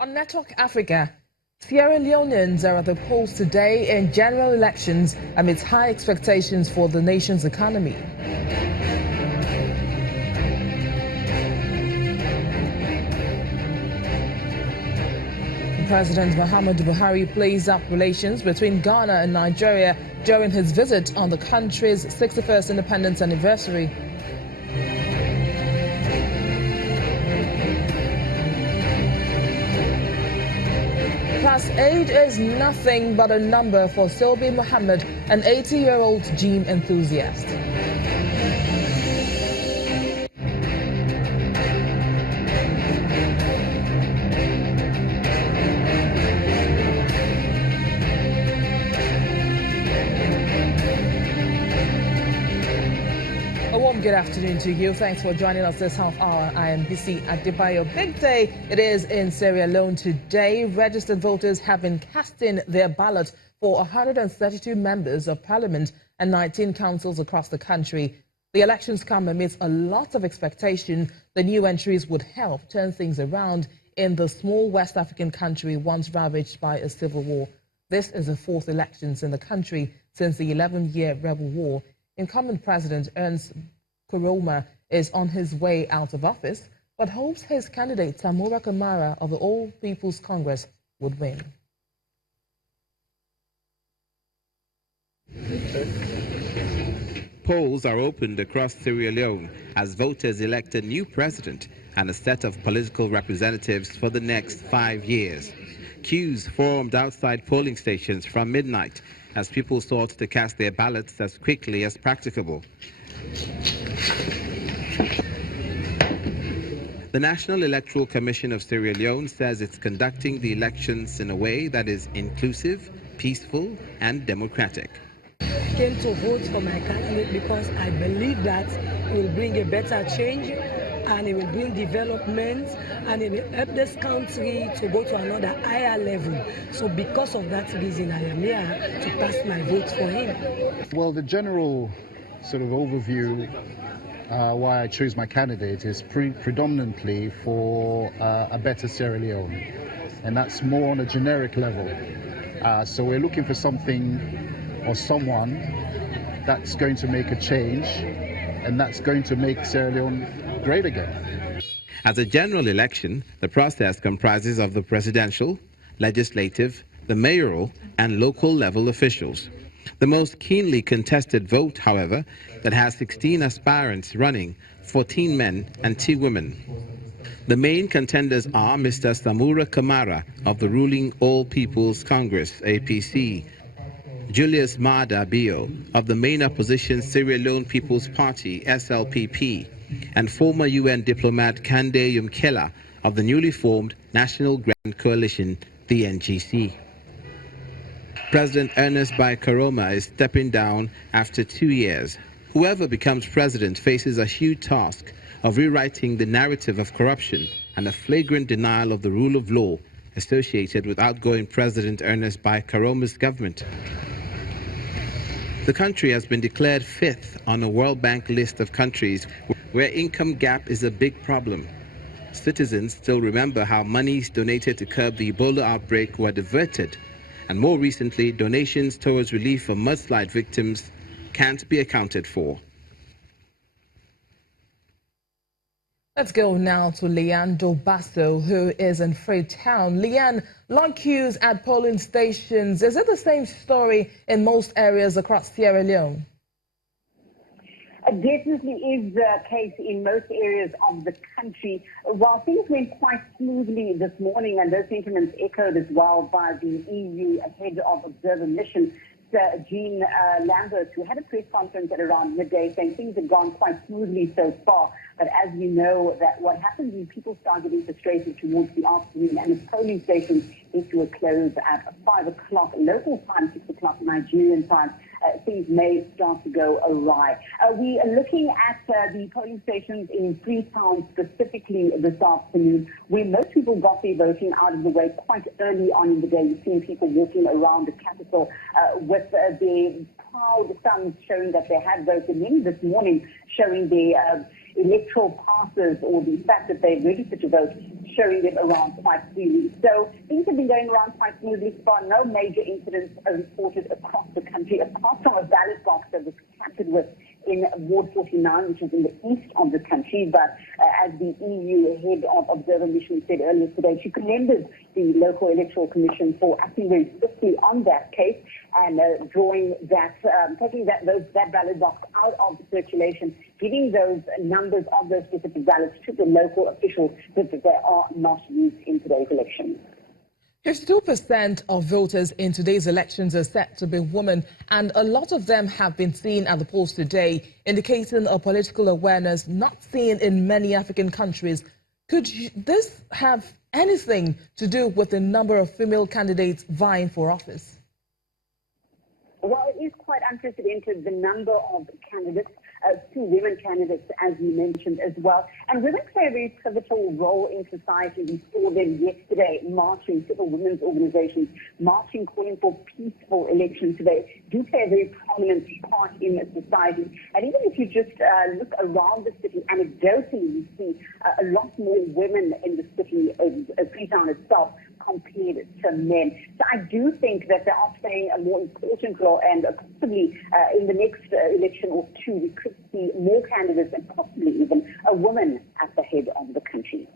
On Network Africa, Sierra Leoneans are at the polls today in general elections amidst high expectations for the nation's economy. President Muhammadu Buhari plays up relations between Ghana and Nigeria during his visit on the country's 61st independence anniversary. Plus, age is nothing but a number for Selby Mohammed, an 80-year-old gym enthusiast. A warm good afternoon to you. Thanks for joining us this half hour. I am BC Adebayo. Big day it is in Sierra Leone today. Registered voters have been casting their ballot for 132 members of parliament and 19 councils across the country. The elections come amidst a lot of expectation the new entries would help turn things around in the small West African country once ravaged by a civil war. This is the fourth elections in the country since the 11-year rebel war. Incumbent President Ernest Koroma is on his way out of office, but hopes his candidate Samura Kamara of the All People's Congress would win. Polls are opened across Sierra Leone as voters elect a new president and a set of political representatives for the next 5 years. Queues formed outside polling stations from midnight as people sought to cast their ballots as quickly as practicable. The National Electoral Commission of Sierra Leone says it's conducting the elections in a way that is inclusive, peaceful, and democratic. I came to vote for my candidate because I believe that it will bring a better change and it will bring development and it will help this country to go to another higher level. So because of that reason, I am here to cast my vote for him. Well, the general sort of overview why I chose my candidate is predominantly for a better Sierra Leone, and that's more on a generic level. So we're looking for something or someone that's going to make a change, and that's going to make Sierra Leone great again. As a general election, the process comprises of the presidential, legislative, the mayoral, and local level officials. The most keenly contested vote, however, that has 16 aspirants running, 14 men and 2 women. The main contenders are Mr. Samura Kamara of the ruling All People's Congress, APC, Julius Maada Bio of the main opposition Sierra Leone People's Party, SLPP, and former UN diplomat Kande Yumkela of the newly formed National Grand Coalition, the NGC. President Ernest Bai Koroma is stepping down after 2 years. Whoever becomes president faces a huge task of rewriting the narrative of corruption and a flagrant denial of the rule of law associated with outgoing President Ernest Bai Koroma's government. The country has been declared 5th on a World Bank list of countries where income gap is a big problem. Citizens still remember how monies donated to curb the Ebola outbreak were diverted, and more recently, donations towards relief for mudslide victims can't be accounted for. Let's go now to Leanne Dobasso, who is in Freetown. Leanne, long queues at polling stations. Is it the same story in most areas across Sierra Leone? It definitely is the case in most areas of the country. While things went quite smoothly this morning, and those sentiments echoed as well by the EU head of observer mission, Sir Jean Lambert, who had a press conference at around midday saying things have gone quite smoothly so far. But as we know, that what happens is people start getting frustrated towards the afternoon, and the polling stations is to a close at 5 o'clock local time, 6 o'clock Nigerian time. Things may start to go awry. We are looking at the polling stations in Freetown specifically this afternoon, where most people got their voting out of the way quite early on in the day. You've seen people walking around the capital with their proud thumbs showing that they had voted. Many this morning showing their electoral passes or the fact that they've registered to vote showing them around quite freely. So things have been going around quite smoothly so far. No major incidents are reported across the country, apart from a ballot box that was tampered with in Ward 49, which is in the east of the country. But as the EU head of observer mission said earlier today, she commended the local electoral commission for acting very swiftly on that case and drawing that, taking that ballot box out of circulation, giving those numbers of those specific ballots to the local officials so that they are not used in today's election. 52% of voters in today's elections are set to be women, and a lot of them have been seen at the polls today, indicating a political awareness not seen in many African countries. Could this have anything to do with the number of female candidates vying for office? Well, it is quite unprecedented, the number of candidates, 2 women candidates, as you mentioned as well. And women play a very pivotal role in society. We saw them yesterday marching, several women's organizations marching, calling for peaceful elections. They do play a very prominent part in society. And even if you just look around the city, anecdotally, you see a lot more women in the city of Freetown itself compared to men. So I do think that they are playing a more important role, and possibly in the next election or two, we could see more candidates and possibly even a woman at the head of the country.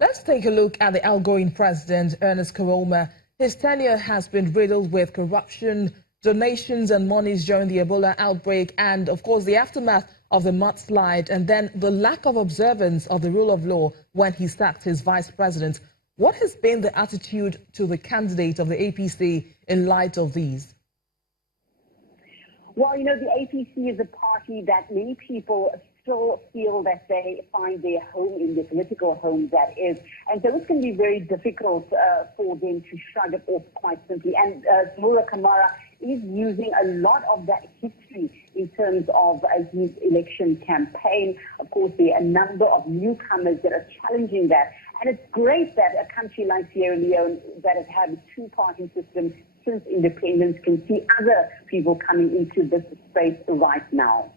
Let's take a look at the outgoing president, Ernest Koroma. His tenure has been riddled with corruption, donations and monies during the Ebola outbreak, and of course the aftermath of the mudslide, and then the lack of observance of the rule of law when he sacked his vice president. What has been the attitude to the candidate of the APC in light of these? Well, you know, the APC is a party that many people still feel that they find their home in, their political home, that is. And so it's going to be very difficult for them to shrug it off, quite simply. And Mura Kamara is using a lot of that history in terms of his election campaign. Of course, there are a number of newcomers that are challenging that. And it's great that a country like Sierra Leone, that has had a two-party system since independence, can see other people coming into this space right now.